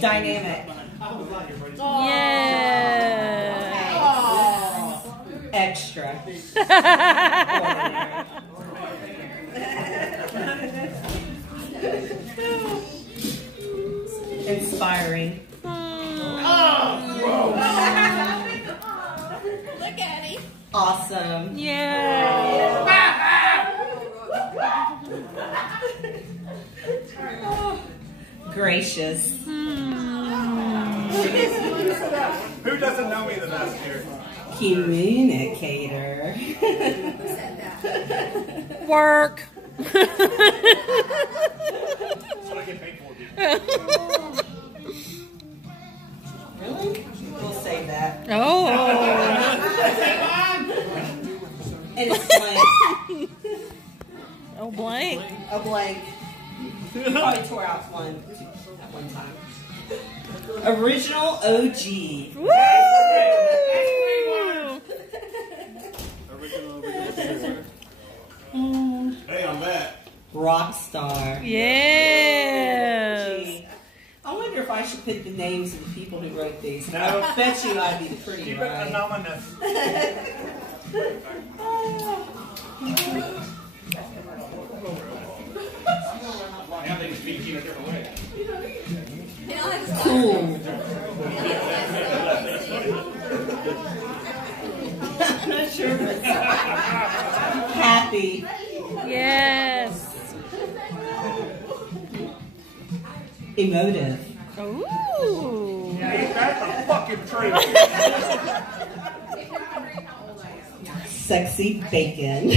Dynamic. Yeah. Extra. Inspiring. Look at him. Awesome. Yeah. Gracious. Who doesn't know me the best here? Communicator. Work. That's what I get paid for, people. Really? We'll save that. Oh. And it's blank. Oh, blank. A blank. You probably tore out one at one time. Original OG. Woo! Hey, I'm back. Rockstar. Yes. Gee, I wonder if I should put the names of the people who wrote these. I bet you I'd be pretty Keep it right. anonymous. Now they speak you a different way. Cool. I'm not sure if it's happy. Yes. Emotive. Ooh. Ain't that the fucking truth? Sexy bacon.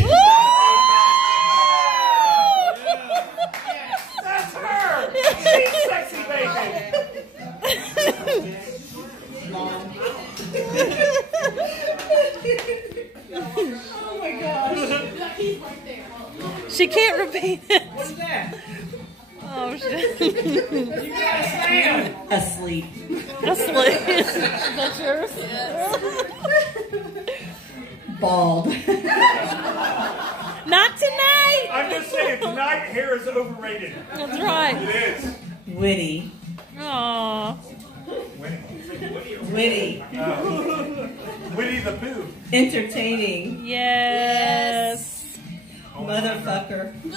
That's her! She's sexy bacon! Oh my gosh. She can't repeat it. What's that? Oh, shit. You gotta stand! Asleep. Asleep. That's yours? Bald. Not tonight. I'm just saying, tonight hair is overrated. That's right. It is. Witty. Aw. Witty. Winnie the Pooh. Entertaining. Yes. Motherfucker. Yeah.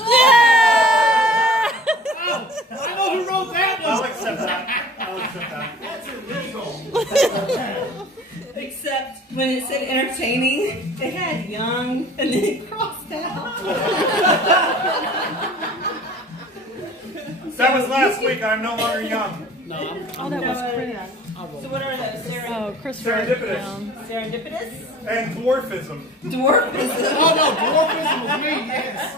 I know who wrote that one. I'll accept that. I'll accept that. That's illegal. Except when it said entertaining, it had young and then it crossed out. That was last week. I'm no longer young. Oh, that was pretty. So what are those? Oh, Chris wrote it Serendipitous. down. Serendipitous? And dwarfism. Dwarfism. Oh no, dwarfism was me, yes.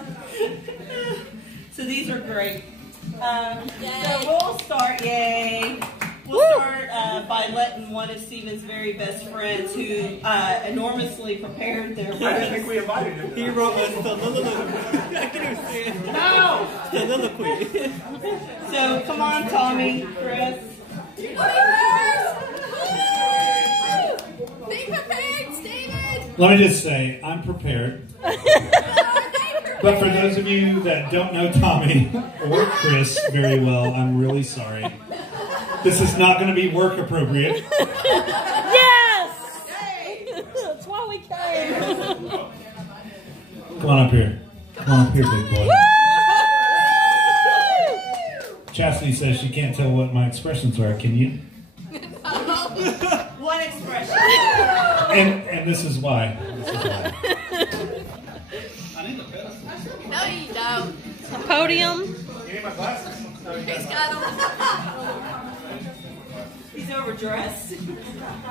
So these are great. So we'll start, yay. We'll start by letting one of Stephen's very best friends who enormously prepared their I didn't think words. we invited him. He wrote a soliloquy. I can even say it. No! Soliloquy. So come on, Tommy, Chris. Be prepared, Steven! Let me just say, I'm prepared. But for those of you that don't know Tommy or Chris very well, I'm really sorry. This is not going to be work appropriate. Yes! That's why we came. Come on up here. Come on up here, big boy. Chastity says she can't tell what my expressions are. Can you? One expression. And this is why. This is why. No, you don't. A podium. You need my glasses? No, you He's don't. got them. He's overdressed.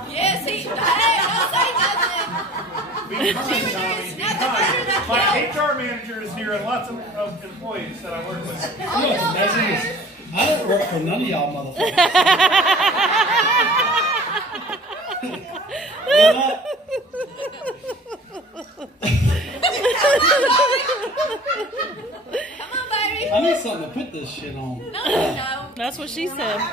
Yes, he. Hey, don't say nothing. Be kind, Tommy. Be kind. My HR manager is here and lots of employees that I work with. You know what's amazing is I don't work for none of y'all motherfuckers. You're not- Come on, baby. I need something to put this shit on. No, you don't. That's what she said. All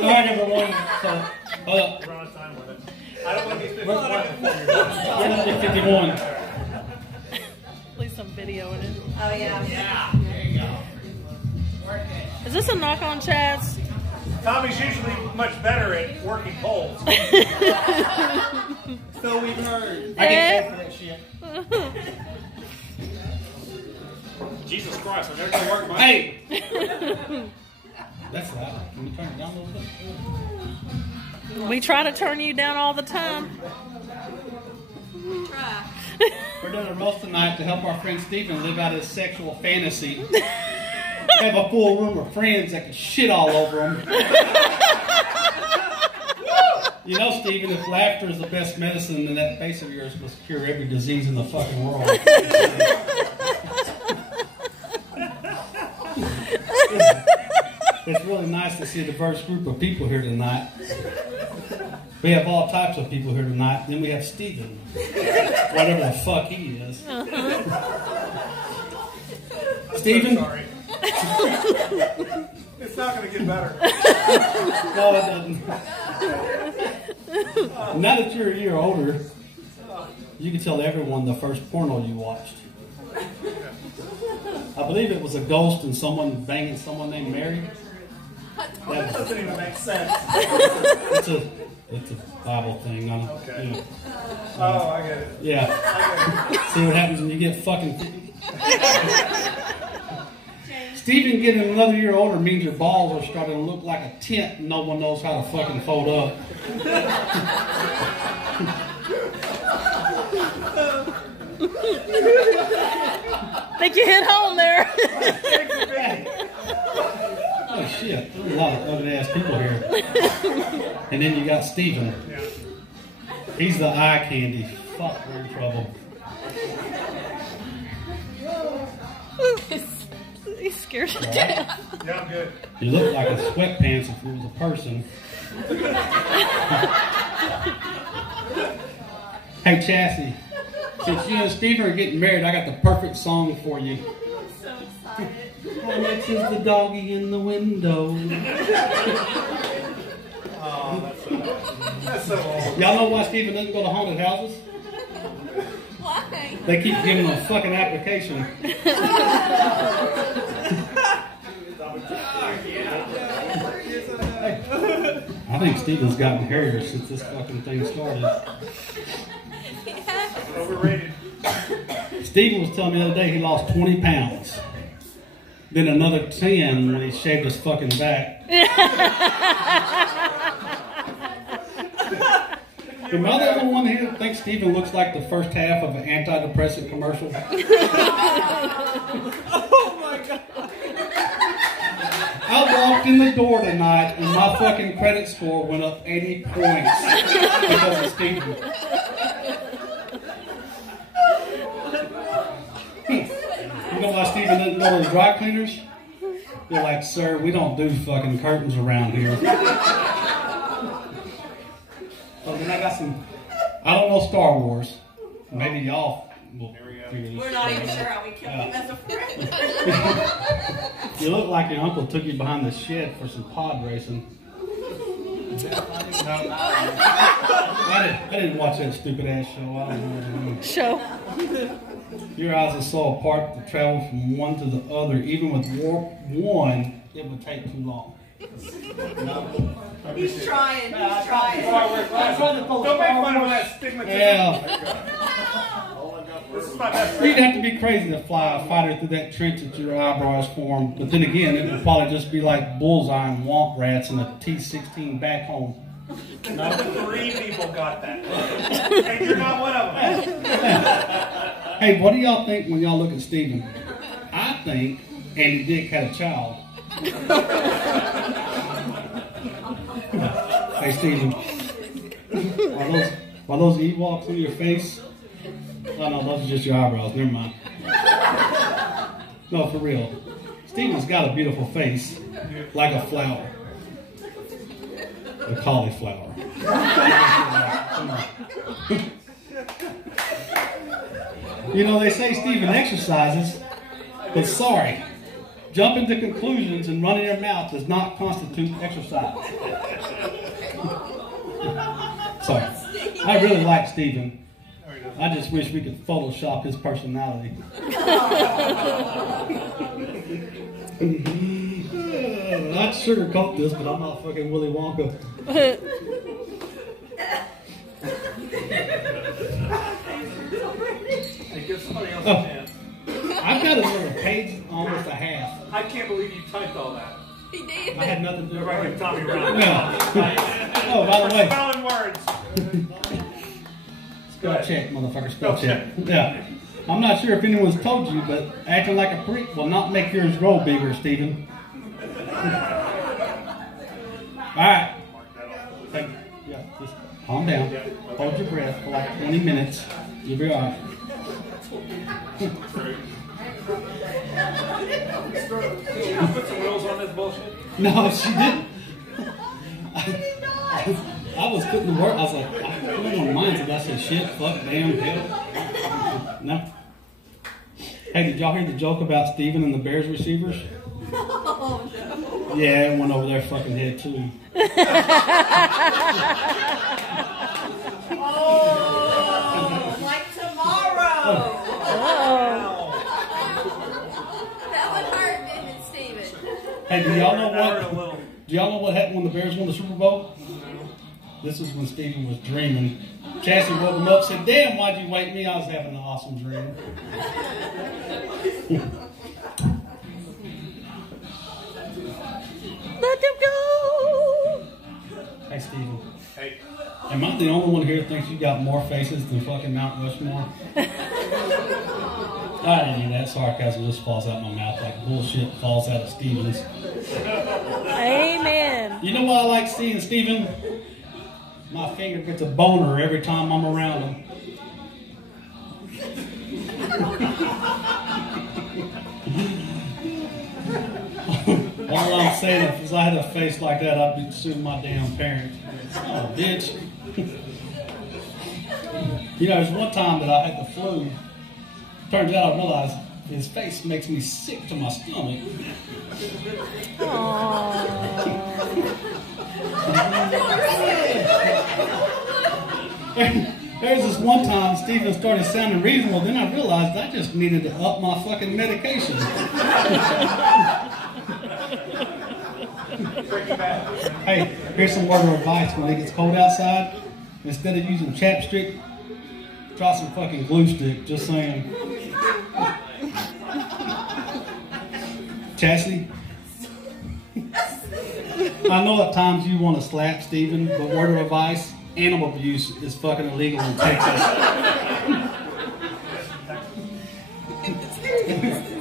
right, everyone. So, We're on time with it. I don't want to be 50. we're at 51. At least some video in it. Oh, yeah. Yeah, there you go. Is this a knock on Chaz? Tommy's usually much better at working polls. So we've heard. I get for that shit. Jesus Christ, I never gonna work my. Hey! That's loud. Can you turn it down a little bit? We try to turn you down all the time. Try. We're doing a roast tonight to help our friend Stephen live out his sexual fantasy. Have a full room of friends that can shit all over him. You know, Stephen, if laughter is the best medicine, then that face of yours must cure every disease in the fucking world. It's really nice to see a diverse group of people here tonight. We have all types of people here tonight. Then we have Stephen, whatever the fuck he is. Stephen? Sorry. It's not going to get better. No, it doesn't. Now that you're a year older, you can tell everyone the first porno you watched. I believe it was a ghost and someone banging someone named Mary. That doesn't even make sense. It's a Bible thing. Okay. You know. Oh, I get it. Yeah. See what happens when you get fucking. Stephen getting another year older means your balls are starting to look like a tent and no one knows how to fucking fold up. Think you hit home there. Oh shit, there's a lot of ugly ass people here. And then you got Stephen. Yeah. He's the eye candy. Fuck, we're in trouble. He's scared to death. Yeah, I'm good. You look like a sweatpants if you was a person. Hey Chassie, since you and Stephen are getting married, I got the perfect song for you. I'm so excited. How much is the doggy in the window? Oh, that's so old. Y'all know why Stephen doesn't go to haunted houses? Why? They keep giving him a fucking application. I think Stephen's gotten hairier since this fucking thing started. Overrated. Stephen was telling me the other day he lost 20 pounds. Then another 10 when he shaved his fucking back. Am I the only one here that thinks Stephen looks like the first half of an antidepressant commercial? Oh my god. I walked in the door tonight and my fucking credit score went up 80 points because of Stephen. You know why Stephen doesn't go to the dry cleaners? They're like, sir, we don't do fucking curtains around here. Oh, then I got some, I don't know Star Wars. Maybe y'all will figure this We're not even out. sure how we kept him as a friend. You look like your uncle took you behind the shed for some pod racing. I didn't watch that stupid ass show. I don't know. Show. Your eyes are so apart to travel from one to the other. Even with warp 1, it would take too long. He's trying. He's trying. Don't make fun of that stigmatism. Yeah. This is my best You'd friend. have to be crazy to fly a fighter through that trench that your eyebrows form. But then again, it would probably just be like bullseye and womp rats in a T-16 back home. No, 3 people got that. And you're not one of them. Hey, what do y'all think when y'all look at Stephen? I think Andy Dick had a child. Hey, Stephen. Are those Ewoks on your face? Oh, no, those are just your eyebrows. Never mind. No, for real. Stephen's got a beautiful face. Like a flower. A cauliflower. Come on. You know, they say Stephen exercises, but sorry. Jumping to conclusions and running your mouth does not constitute exercise. Sorry. I really like Stephen. I just wish we could Photoshop his personality. I not to sugarcoat this, but I'm not fucking Willy Wonka. Hey, give somebody else Oh. a hand. I've got another page, almost a half. I can't believe you typed all that. He did. I had nothing to do with Everybody it. give Tommy a round. Yeah. Oh, by the way, Spelling words. spell check, motherfucker, spell Spell check. Yeah. I'm not sure if anyone's told you, but acting like a prick will not make yours grow bigger, Stephen. Alright. Hey, yeah, just calm down. Hold your breath for like 20 minutes. You'll be alright. Did you put some wheels on this bullshit? No, she didn't. I was putting the work. I was like, I don't know mine. I said, shit, fuck, damn, hell. No. Hey, did y'all hear the joke about Steven and the Bears receivers? Oh, no. Yeah, it went over their fucking head too. Oh, like tomorrow. That would hurt, didn't it, Steven? Hey, do y'all know That hurt a what? little. Do y'all know what happened when the Bears won the Super Bowl? This is when Steven was dreaming. Chassie woke him up, said, "Damn, why'd you wake me? I was having an awesome dream." Let them go. Hey, Steven. Hey, Am I the only one here that thinks you got more faces than fucking Mount Rushmore? I didn't hear that sarcasm just falls out my mouth like bullshit falls out of Steven's. Amen. You know what I like seeing, Steven? My finger gets a boner every time I'm around him. All I'm saying is, if I had a face like that, I'd be suing my damn parents. Oh, bitch. You know, there's one time that I had the flu. Turns out I realized his face makes me sick to my stomach. There's this one time Stephen started sounding reasonable, then I realized I just needed to up my fucking medication. Hey, here's some word of advice when it gets cold outside. Instead of using chapstick, try some fucking glue stick, just saying. Chassie? I know at times you want to slap Stephen, but word of advice, animal abuse is fucking illegal in Texas.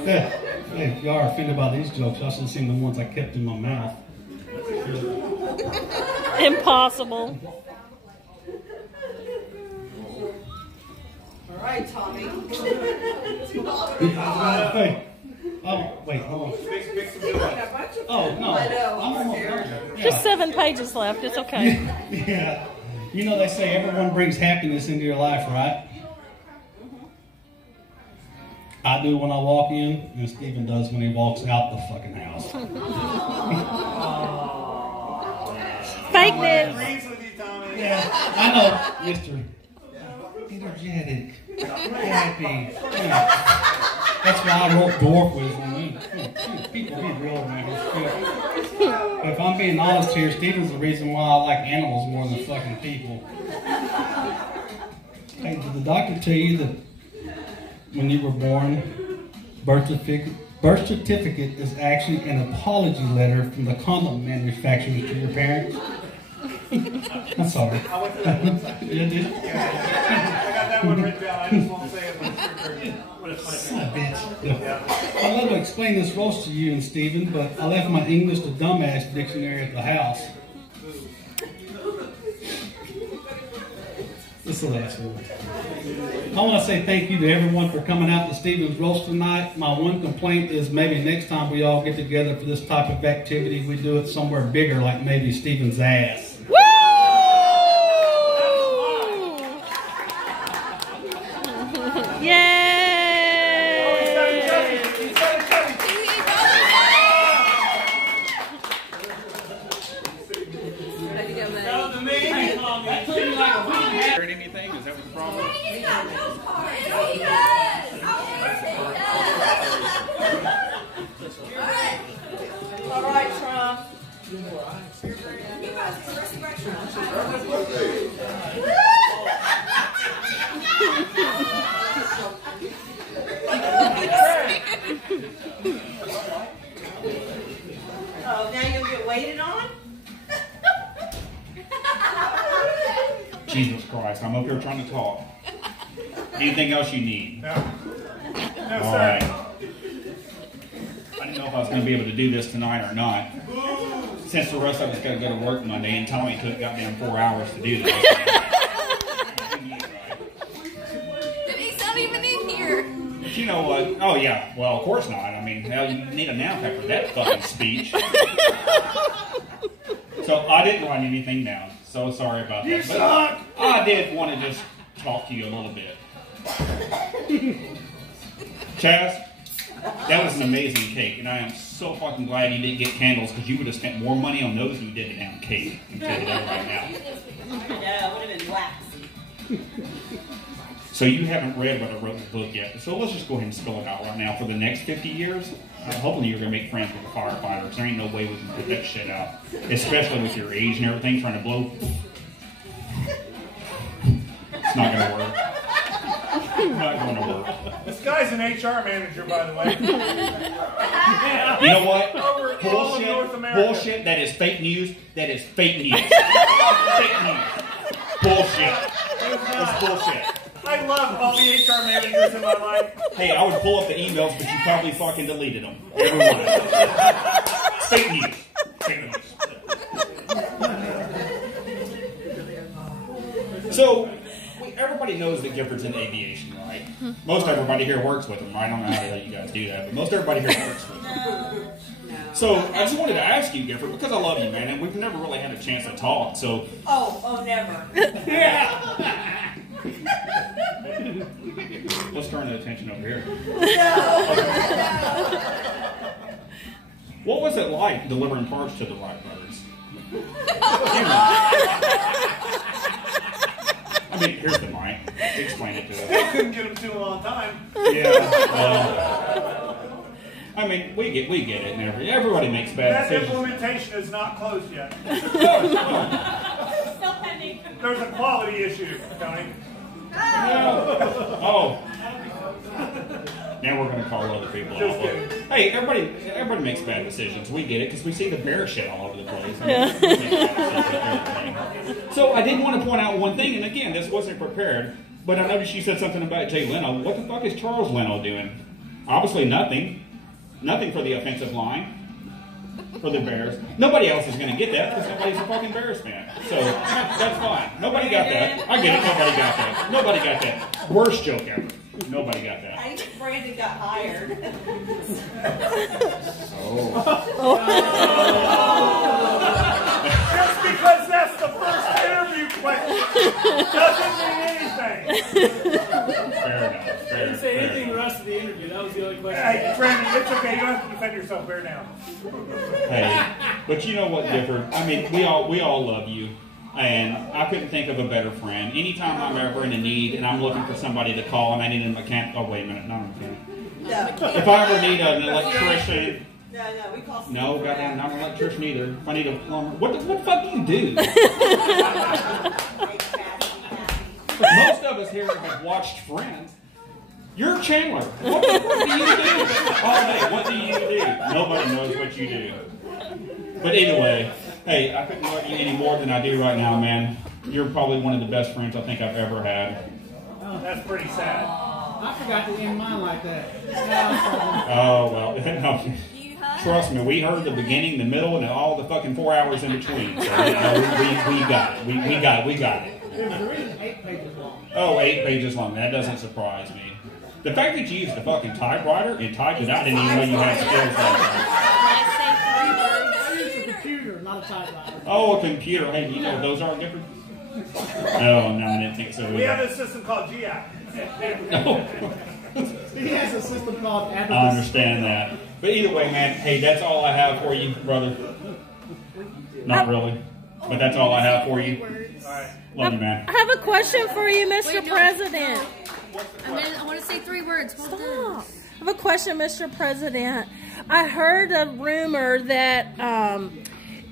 Hey, if y'all are offended by these jokes, y'all should have seen the ones I kept in my mouth. Impossible. All right, Tommy. Hey. Oh, wait, hold on. Oh, no. I know. I'm almost done. Yeah. Just 7 pages left. It's okay. Yeah. You know, they say everyone brings happiness into your life, right? I do when I walk in, and Stephen does when he walks out the fucking house. Fake news. agrees with you, Tommy. Yeah, I know, Mr. Energetic, happy. Yeah. That's why I wrote dwarf wisdom. People be real around here. But if I'm being honest here, Stephen's the reason why I like animals more than fucking people. Hey, did the doctor tell you that when you were born, birth certificate is actually an apology letter from the condom manufacturers to your parents? I'm sorry. I went to that website. Yeah, dude. I got that one written down. I just won't say it when it's my Son of a bitch. Yeah. I'd love to explain this roast to you and Stephen, but I left my English to dumbass dictionary at the house. This is the last one. I want to say thank you to everyone for coming out to Stephen's roast tonight. My one complaint is maybe next time we all get together for this type of activity, we do it somewhere bigger, like maybe Stephen's ass. Woo! Yay! Heard anything? Is that what the problem is? He does. All right, Trump. Jesus Christ, I'm up here trying to talk. Anything else you need? No. No, All sir. right. I didn't know if I was going to be able to do this tonight or not. Since the rest of us got to go to work Monday, and Tommy took goddamn 4 hours to do this. And he's not even in here. But you know what? Oh, yeah. Well, of course not. I mean, hell, you need a nap after that fucking speech. So I didn't write anything down. So sorry about that. You But suck! I did want to just talk to you a little bit. Chaz, that was an amazing cake, and I am so fucking glad you didn't get candles because you would have spent more money on those than you did a damn cake. I'm telling you that right now. Yeah, it would have been waxy. So you haven't read what I wrote in the book yet. So let's just go ahead and spell it out right now. For the next 50 years, I'm hoping you're going to make friends with the firefighters. There ain't no way we can put that shit out. Especially with your age and everything, trying to blow. It's not going to work. Not going to work. This guy's an HR manager, by the way. You know what? Over all of North America. Bullshit. That is fake news. That is fake news. Fake news. Bullshit. That's bullshit. I love all the HR managers in my life. Hey, I would pull up the emails, but you probably fucking deleted them. Every one. Fake news. Fake news. So, everybody knows that Gifford's in aviation, right? Most everybody here works with him. I don't know how to let you guys do that, but most everybody here works with him. So, I just wanted to ask you, Gifford, because I love you, man, and we've never really had a chance to talk, so... Oh, never. Let's turn the attention over here. What was it like delivering parts to the Wright brothers? I mean, here's the mic. Explain it to us. They couldn't get him to a long time. Yeah. I mean, we get it, and everybody makes bad That decisions. implementation is not closed yet. Still pending. There's a quality issue, Tony. Oh. Now we're going to call other people Just off. kidding. Hey, everybody makes bad decisions. We get it because we see the bear shit all over the place. So I did want to point out one thing, and again, this wasn't prepared, but I noticed you said something about Jay Leno. What the fuck is Charles Leno doing? Obviously nothing. Nothing for the offensive line. For the Bears. Nobody else is going to get that because nobody's a fucking Bears fan. So that's fine. Nobody got that. I get it. Nobody got that. Nobody got that. Worst joke ever. Nobody got that. I think Brandon got hired. Just because that's the first interview question doesn't mean anything. Fair enough. Fair, Didn't say anything the rest of the interview. That was the only question. Hey, Brandon, it's okay. You don't have to defend yourself. Bear down. Hey, but you know what, Gifford? I mean, we all love you, and I couldn't think of a better friend. Anytime I'm ever in a need and I'm looking for somebody to call and I need a mechanic. Oh, wait a minute, not a mechanic. No. If I ever need an electrician. No, we call No, goddamn, not an electrician either. If I need a plumber, what the fuck do you do? Most of us here have watched Friends. You're Chandler. What do you do all day? What do you do? Nobody knows what you do. But anyway, hey, I couldn't love you any more than I do right now, man. You're probably one of the best friends I think I've ever had. That's pretty sad. I forgot to end mine like that. Oh, well, no. Trust me, we heard the beginning, the middle, and all the fucking 4 hours in between. So, we got it. We got it. There's a reason 8 pages long. Oh, 8 pages long. That doesn't surprise me. The fact that you used a fucking typewriter and typed it out, I didn't even know you had skills like I use a computer, not a typewriter. that. Oh, a computer. Hey, you know those are different? Oh, no, I didn't think so. We have this system called GIAC. No. He has a system called Abacus. I understand that. But either way, man, hey, that's all I have for you, brother. Not really. But that's all I have for you. All right. Love you, man. I have a question for you, Mr. Wait, no. President. I want to say 3 words. Well done. Stop. I have a question, Mr. President. I heard a rumor that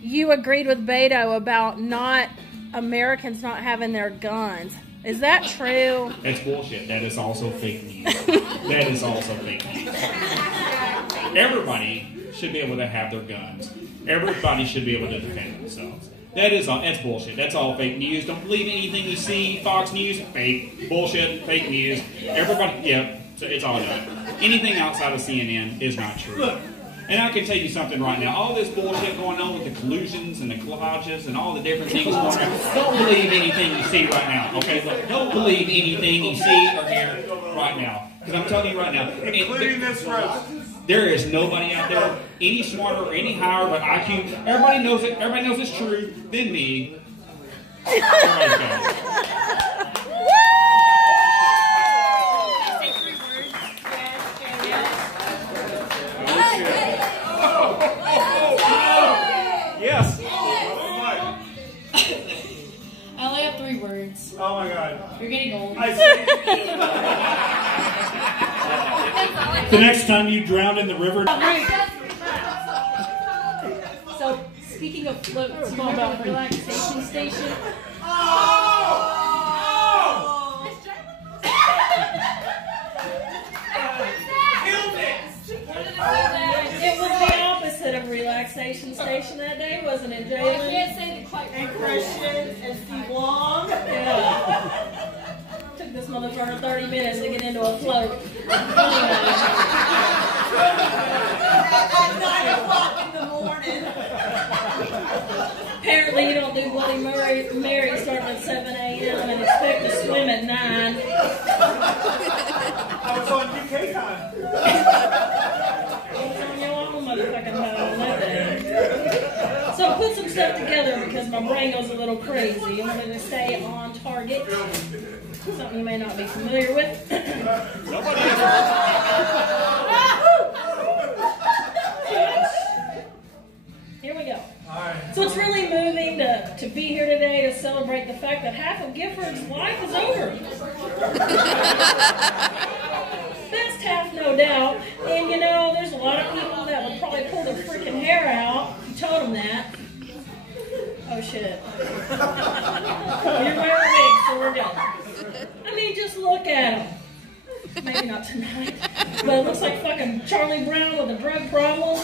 you agreed with Beto about Americans not having their guns. Is that true? It's bullshit. That is also fake news. That is also fake news. Everybody should be able to have their guns. Everybody should be able to defend themselves. That is all. That's bullshit. That's all fake news. Don't believe anything you see. Fox News, fake bullshit, fake news. Everybody, yeah, it's all done. Anything outside of CNN is not true. And I can tell you something right now. All this bullshit going on with the collusions and the collages and all the different things going on. Don't believe anything you see right now. Okay, look, don't believe anything you see or hear right now. Because I'm telling you right now, Including this roast. there is nobody out there any smarter or any higher but IQ. Everybody knows it. Everybody knows it's true than me. Everybody knows. Yes. I only have 3 words. Oh my God. You're getting old. I see. The next time you drown in the river. So, speaking of floats, you know about relaxation station? It was the opposite of relaxation station that day, wasn't it, I Jalen? can't say the quite And Christian and Steve Long. Yeah. Took this motherfucker 30 minutes to get into a float. At 9 o'clock in the morning. Apparently you don't do Bloody Mary starting at 7 a.m. and expect to swim at 9. I was on UK time. It's on your own motherfucking time that day. So put some stuff together because my brain goes a little crazy. I'm going to stay on target. Something you may not be familiar with. Here we go. So it's really moving to be here today to celebrate the fact that half of Gifford's life is over. Best half, no doubt. And you know, there's a lot of people that would probably pull their freaking hair out if you told them that. Oh shit. You're wearing wigs, so we're done. I mean, just look at them. Maybe not tonight, but it looks like fucking Charlie Brown with a drug problem.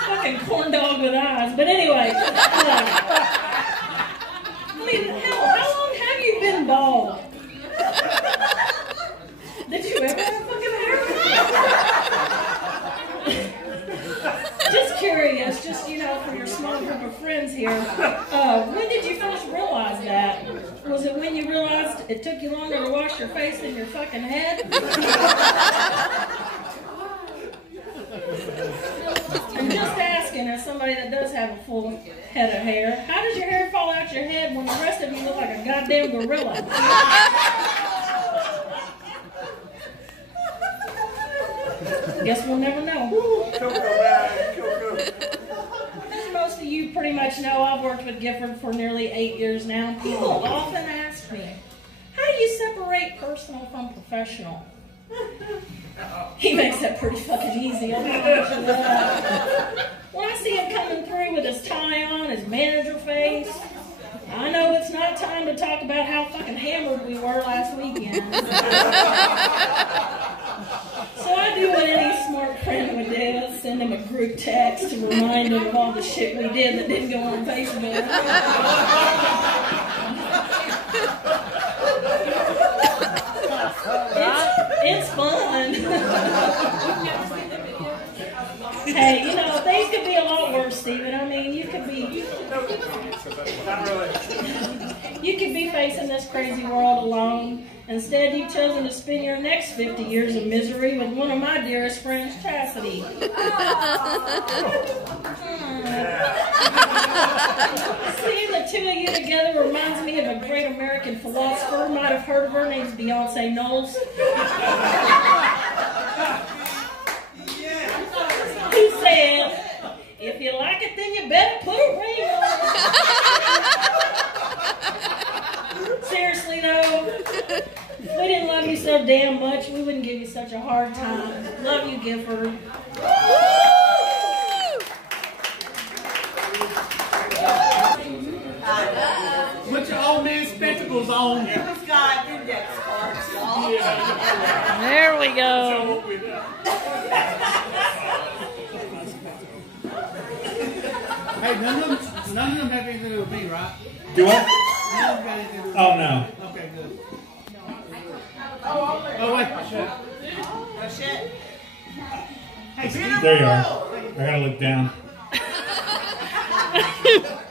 Fucking corn dog with eyes. But anyway, I mean, hell, how long have you been bald? Did you ever have fucking hair? Just curious, just, you know, for your small group of friends here, when did you first realize that? Was it when you realized it took you longer to wash your face than your fucking head? I'm just asking, as somebody that does have a full head of hair, how does your hair fall out your head when the rest of you look like a goddamn gorilla? Guess we'll never know. As most of you pretty much know, I've worked with Gifford for nearly 8 years now. People often ask me, how do you separate personal from professional? He makes that pretty fucking easy. When I see him coming through with his tie on, his manager face, I know it's not time to talk about how fucking hammered we were last weekend. So I do what any smart friend would do, send him a group text to remind him of all the shit we did that didn't go on Facebook. It's fun. Hey, you know, things could be a lot worse, Stephen. I mean, you could be facing this crazy world alone. Instead, you've chosen to spend your next 50 years of misery with one of my dearest friends, Chastity. Seeing the two of you together reminds me of a great American philosopher. Might have heard of her. Name's Beyonce Knowles. Who said, if you like it, then you better put a ring on it. Seriously though, if we didn't love you so damn much, we wouldn't give you such a hard time. Love you, Gifford. old man spectacles on. Who's got index cards, y'all? There we go. Hey, none of them have anything to do with me, right? Do what? None of them got anything to do with me. Oh, no. Okay, good. Oh, wait. Shit. Oh, shit. Hey, Steve. There you are. I gotta look down.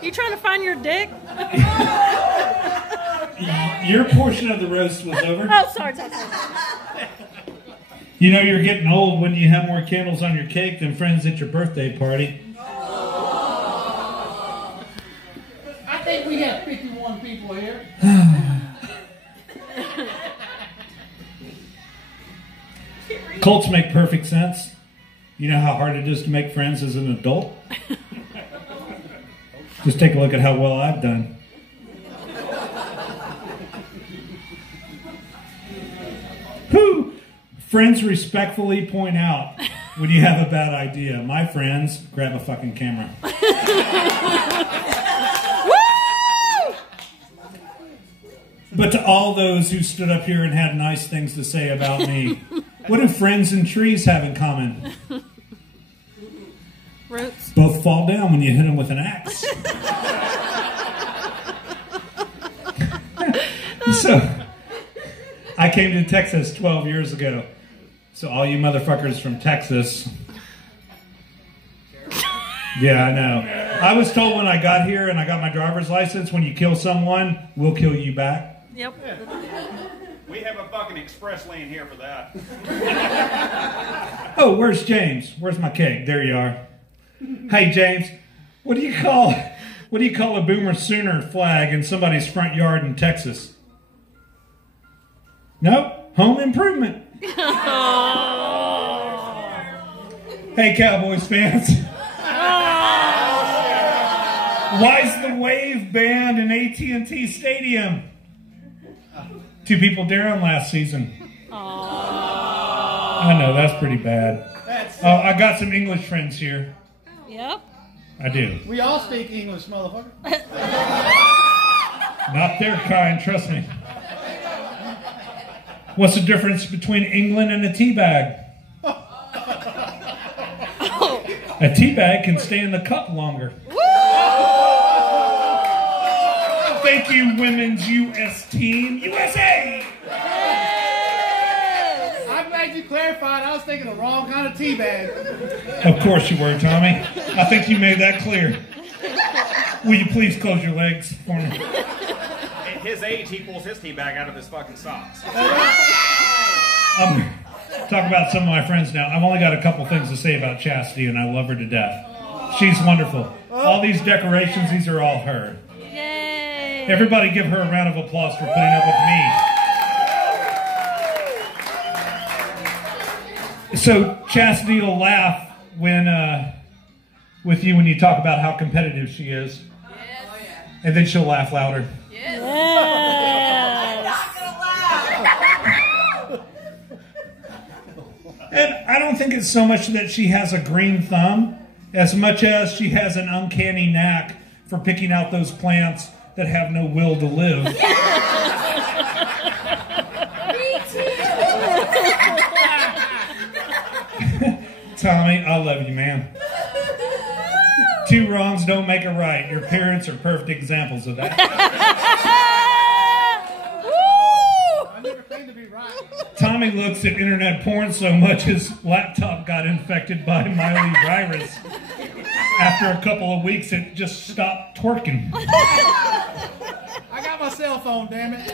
You trying to find your dick? Your portion of the roast was over. Oh, sorry. You know you're getting old when you have more candles on your cake than friends at your birthday party. I think we have 51 people here. Cults make perfect sense. You know how hard it is to make friends as an adult? Just take a look at how well I've done. Whew. Friends respectfully point out when you have a bad idea. My friends, grab a fucking camera. But to all those who stood up here and had nice things to say about me, what do friends and trees have in common? Roots. Both fall down when you hit them with an axe. So, I came to Texas 12 years ago. So all you motherfuckers from Texas. Yeah, I know. I was told when I got here and I got my driver's license, when you kill someone, we'll kill you back. Yep. We have a fucking express lane here for that. Oh, where's James? Where's my cake? There you are. Hey, James, what do you call a Boomer Sooner flag in somebody's front yard in Texas? Nope, home improvement. Hey, Cowboys fans. Why's the Wave band in AT&T Stadium? 2 people down last season. I know, that's pretty bad. I got some English friends here. Yep. I do. We all speak English, motherfucker. Not their kind, trust me. What's the difference between England and a tea bag? A tea bag can stay in the cup longer. Thank you, women's U.S. team. USA! I'm glad you clarified. I was thinking the wrong kind of tea bag. Of course you were, Tommy. I think you made that clear. Will you please close your legs for me? At his age, he pulls his tea bag out of his fucking socks. Talk about some of my friends now. I've only got a couple things to say about Chastity, and I love her to death. She's wonderful. All these decorations, these are all her. Yay. Everybody give her a round of applause for putting up with me. So Chastity will laugh with you when you talk about how competitive she is. And then she'll laugh louder. Yes. And I don't think it's so much that she has a green thumb as much as she has an uncanny knack for picking out those plants that have no will to live. Me too. Tommy, I love you, man. 2 wrongs don't make a right. Your parents are perfect examples of that. I never claimed to be right. Tommy looks at internet porn so much his laptop got infected by Miley virus. After a couple of weeks, it just stopped twerking. I got my cell phone, damn it.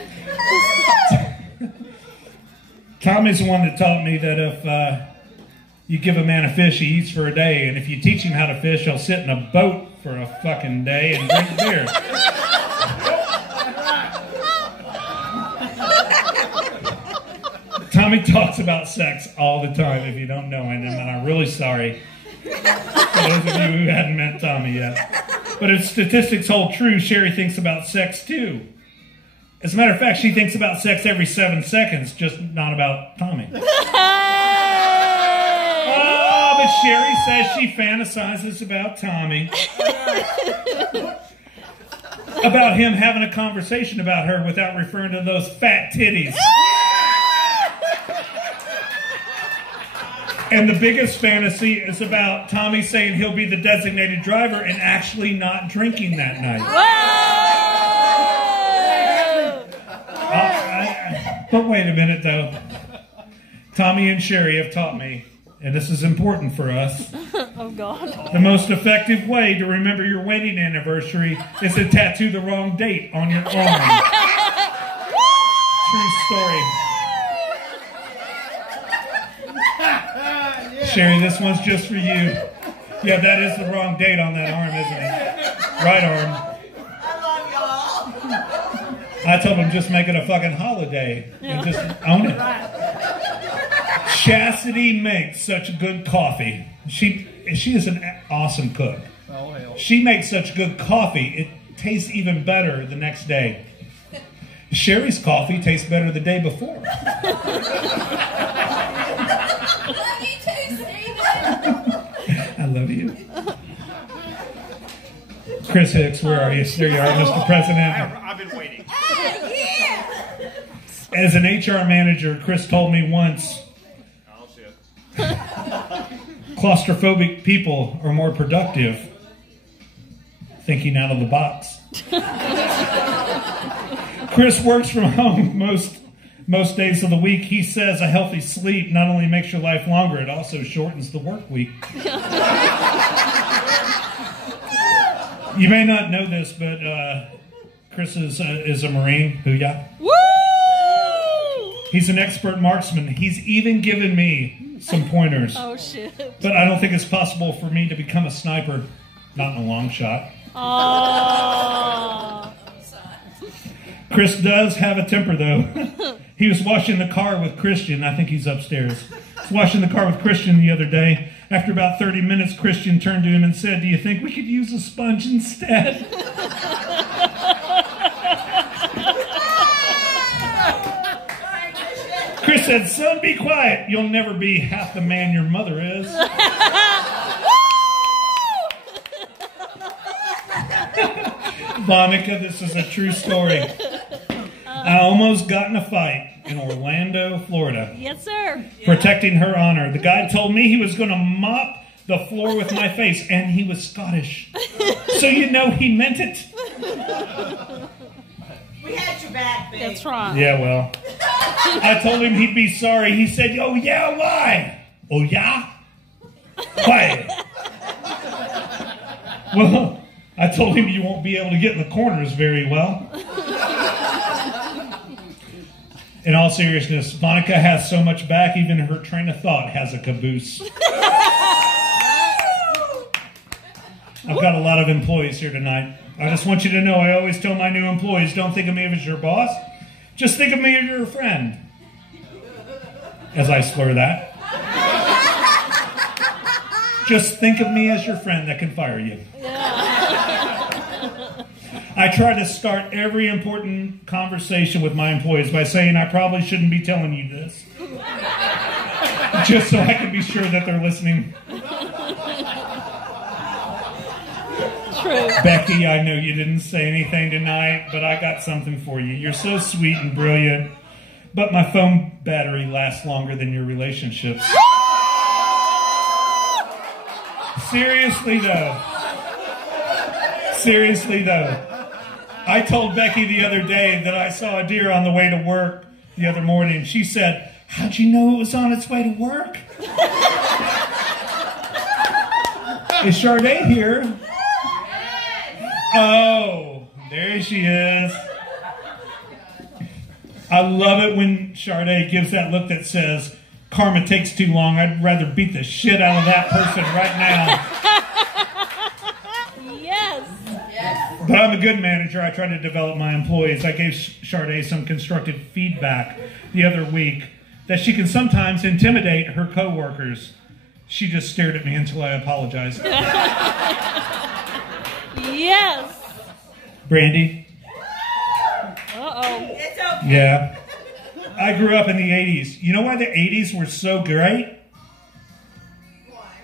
Tommy's the one that taught me that if you give a man a fish, he eats for a day, and if you teach him how to fish, he'll sit in a boat for a fucking day and drink beer. Tommy talks about sex all the time if you don't know him, and I'm really sorry for those of you who hadn't met Tommy yet. But if statistics hold true, Sherry thinks about sex too. As a matter of fact, she thinks about sex every 7 seconds, just not about Tommy. Oh, but Sherry says she fantasizes about Tommy. about him having a conversation about her without referring to those fat titties. And the biggest fantasy is about Tommy saying he'll be the designated driver and actually not drinking that night. But wait a minute, though. Tommy and Sherry have taught me, and this is important for us, Oh, God. the most effective way to remember your wedding anniversary is to tattoo the wrong date on your arm. True story. Sherry, this one's just for you. Yeah, that is the wrong date on that arm, isn't it? Right arm. I love y'all. I told him just make it a fucking holiday and just own it. Chastity makes such good coffee. She is an awesome cook. Oh, hell. She makes such good coffee, it tastes even better the next day. Sherry's coffee tastes better the day before. Love you too, Stephen. I love you. Chris Hicks, where are you? There you are, Mr. President. I've been waiting. Yeah. As an HR manager, Chris told me once, Oh, shit. claustrophobic people are more productive thinking out of the box. Chris works from home most days of the week. He says a healthy sleep not only makes your life longer, it also shortens the work week. You may not know this, but Chris is a Marine. Booyah. Woo! He's an expert marksman. He's even given me some pointers. Oh, shit. But I don't think it's possible for me to become a sniper. Not in a long shot. Oh. Chris does have a temper, though. He was washing the car with Christian. I think he's upstairs. He was washing the car with Christian the other day. After about 30 minutes, Christian turned to him and said, "Do you think we could use a sponge instead?" Chris said, "Son, be quiet. You'll never be half the man your mother is." Monica, this is a true story. I almost got in a fight in Orlando, Florida, Yes, sir. protecting her honor. The guy told me he was going to mop the floor with my face, and he was Scottish. So you know he meant it. We had your back, babe. That's right. Yeah, well, I told him he'd be sorry. He said, "Oh, yeah, why?" "Oh, yeah? Why?" Well, I told him you won't be able to get in the corners very well. In all seriousness, Monica has so much back, even her train of thought has a caboose. I've got a lot of employees here tonight. I just want you to know, I always tell my new employees, don't think of me as your boss. Just think of me as your friend. As I slur that. Just think of me as your friend that can fire you. I try to start every important conversation with my employees by saying I probably shouldn't be telling you this. Just so I can be sure that they're listening. True. Becky, I know you didn't say anything tonight, but I got something for you. You're so sweet and brilliant, but my phone battery lasts longer than your relationships. Seriously though, I told Becky the other day that I saw a deer on the way to work the other morning. She said, "How'd you know it was on its way to work?" Is Sade here? Oh, there she is. I love it when Sade gives that look that says, "Karma takes too long. I'd rather beat the shit out of that person right now." Yes. But I'm a good manager. I try to develop my employees. I gave Sade some constructive feedback the other week that she can sometimes intimidate her coworkers. She just stared at me until I apologized. Yes. Brandy? Uh-oh. It's okay. Yeah. I grew up in the 80s. You know why the 80s were so great?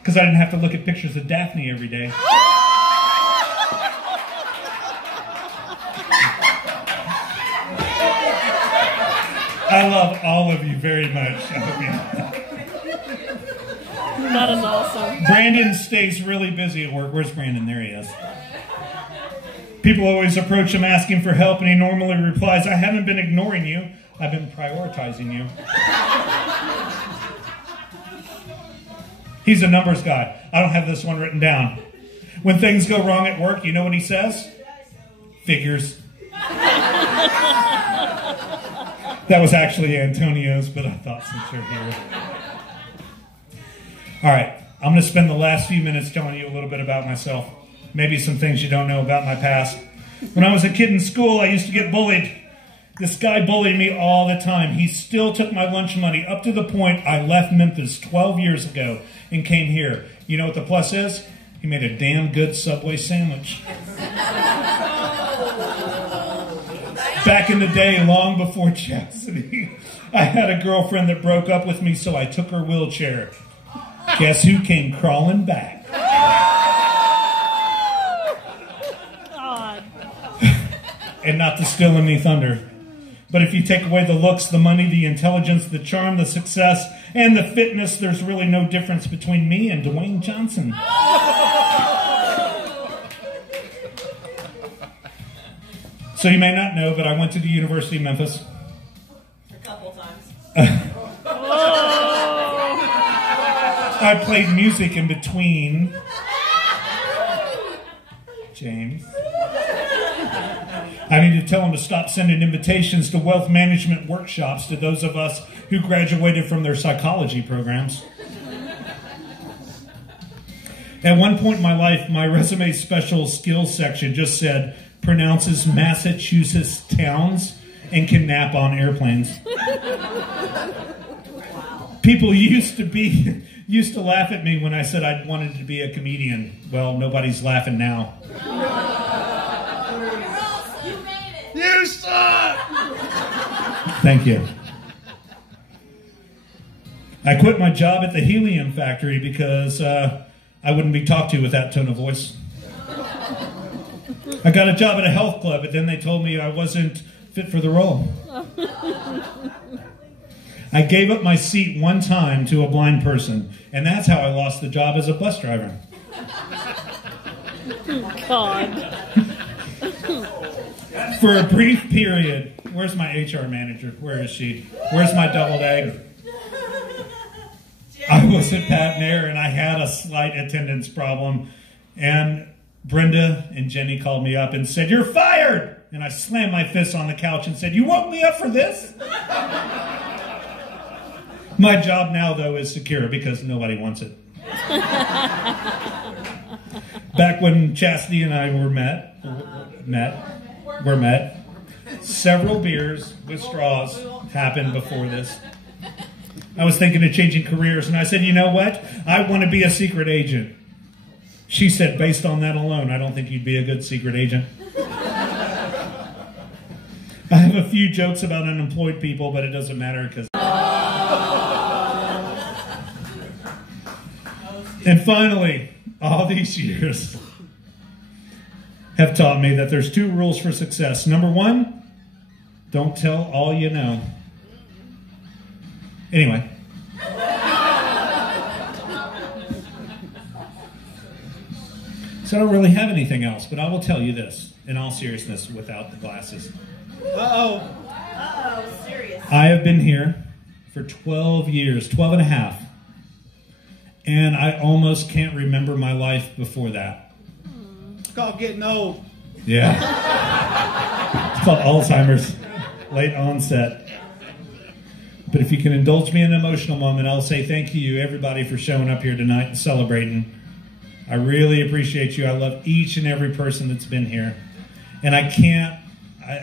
Because I didn't have to look at pictures of Daphne every day. I love all of you very much. I hope you know. That is awesome. Brandon stays really busy at work. Where's Brandon? There he is. People always approach him asking for help, and he normally replies, I haven't been ignoring you. I've been prioritizing you. He's a numbers guy. I don't have this one written down. When things go wrong at work, you know what he says? Figures. That was actually Antonio's, but I thought since you're here. All right, I'm going to spend the last few minutes telling you a little bit about myself. Maybe some things you don't know about my past. When I was a kid in school, I used to get bullied. This guy bullied me all the time. He still took my lunch money up to the point I left Memphis 12 years ago and came here. You know what the plus is? He made a damn good Subway sandwich. Back in the day, long before chastity, I had a girlfriend that broke up with me, so I took her wheelchair. Guess who came crawling back? God. And not to steal any thunder, but if you take away the looks, the money, the intelligence, the charm, the success, and the fitness, there's really no difference between me and Dwayne Johnson. So you may not know, but I went to the University of Memphis. A couple times. I played music in between. James. I need to tell him to stop sending invitations to wealth management workshops to those of us who graduated from their psychology programs. At one point in my life, my resume special skills section just said, pronounces Massachusetts towns and can nap on airplanes. People used to laugh at me when I said I wanted to be a comedian. Well, nobody's laughing now. You suck! Thank you. I quit my job at the helium factory because I wouldn't be talked to with that tone of voice. I got a job at a health club, but then they told me I wasn't fit for the role. I gave up my seat one time to a blind person, and that's how I lost the job as a bus driver. God. For a brief period, where's my HR manager? Where is she? Where's my deviled egg? I was at Pat Nair, and I had a slight attendance problem, and Brenda and Jenny called me up and said, "You're fired!" And I slammed my fist on the couch and said, "You woke me up for this?" My job now, though, is secure because nobody wants it. Back when Chastity and I were met, several beers with straws happened before this. I was thinking of changing careers, and I said, you know what? I want to be a secret agent. She said, based on that alone, I don't think you'd be a good secret agent. I have a few jokes about unemployed people, but it doesn't matter because... And finally, all these years have taught me that there's 2 rules for success. Number 1, don't tell all you know. Anyway. So I don't really have anything else, but I will tell you this, in all seriousness, without the glasses. Uh-oh. Serious. I have been here for 12 years, 12 and a half. And I almost can't remember my life before that. It's called getting old. Yeah. It's called Alzheimer's, late onset. But if you can indulge me in an emotional moment, I'll say thank you, everybody, for showing up here tonight and celebrating. I really appreciate you. I love each and every person that's been here. And I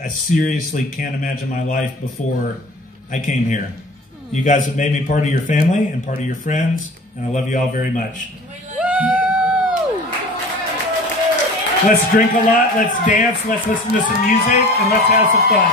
seriously can't imagine my life before I came here. You guys have made me part of your family and part of your friends, and I love you all very much. Let's drink a lot, let's dance, let's listen to some music, and let's have some fun.